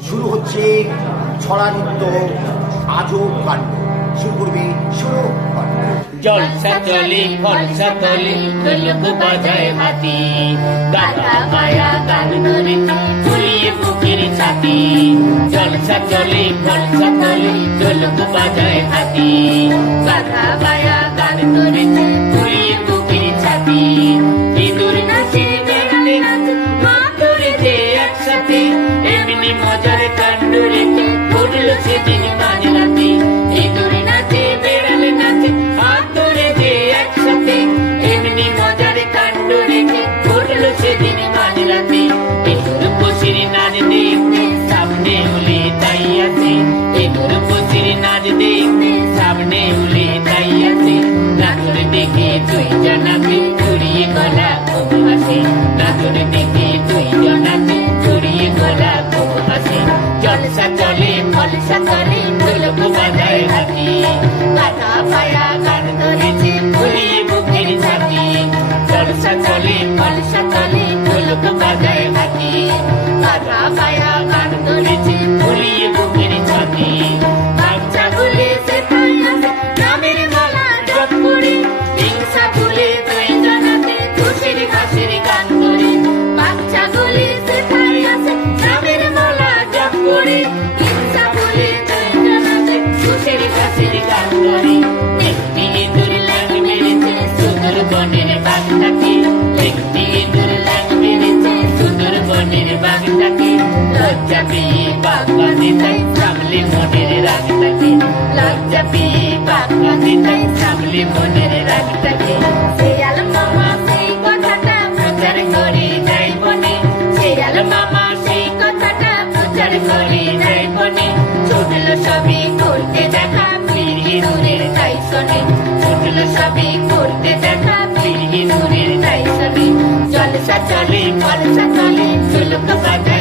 শুরু হচ্ছে ছড়া নৃত্য আজব কাণ্ড। শুরু করবে শুরু জলসা চলে ফলসা তলে ঢোলক বাজায় হাতি, গাধা মায়া গান ধরেছে ঝুলিয়ে বুকের ছাতি। জলসা চলে ফলসা তলে ঢোলক বাজায় হাতি, গাধা মায়া গান ধরেছে ঝুলিয়ে বুকের ছাতি। ইঁদুর নাচে বেড়ালে নাচে মা ধরেছে একসাথে, এমনি মজার কাণ্ড রেখে ঘটল সেদিন মাঝরাতে। ইঁদুর নাচে বেড়ালে নাচে হাত ধরেছে একসাথে, এমনি মজার কাণ্ড রেখে ঘটল সেদিন মাঝরাতে। ইঁদুর পশির নাচ দেখতে সামনে উলে তাই আছে, ইঁদুর পশির নাচ দেখতে সামনে উলে তাই আছে। নাচুর দেখে তুই জানাতে চড়িয়ে গলা খুব হাসি, নাচুর দেখে তুই জানাতে চড়িয়ে গলা খুব হাসি। জলসা চলে ফলসা তলে ঢোলক বাজায় হাতি, গাধা পায়া গান ধরেছে ঝুলিয়ে বুকের ছাতি। জলসা চলে ফলসা তলে ঢোলক বাজায় হাতি, গাধা পায়া গান ধরেছে ঝুলিয়ে বুকের ছাতি। বাচ্চাগুলি সেটাই আছে গ্রামের মালা জপ করে, হিংসা ভুলে তুই জানাতে খুশির হাসির গান ধরে। বাচ্চাগুলি সেটাই আছে গ্রামের মালা জপ করে, হিংসা ভুলে তুই জানাতে খুশির হাসির গান ধরে। একটি ইঁদুর ল্যাং মেরেছে সুদূর বনের বাঘটাকে, একটি ইঁদুর ল্যাং মেরেছে সুদূর বনের বাঘটাকে। লজ্জা পেয়ে বাঘ বাঁধে তাই সামলে মনের রাগটাকে, লজ্জা পেয়ে বাঘ বাঁধে তাই সামলে মনের রাগটাকে। শেয়াল মামা সেই কথাটা প্রচার করে যায় বনে, শেয়াল মামা সেই কথাটা প্রচার করে যায় বনে। ছুটল সবই করতে দেখা বীর ইঁদুরের তাই শোনে, ছুটল সবই করতে দেখা বীর ইঁদুরের তাই শোনে। জলসা চলে ফলসা তলে ঢোলক বাজায়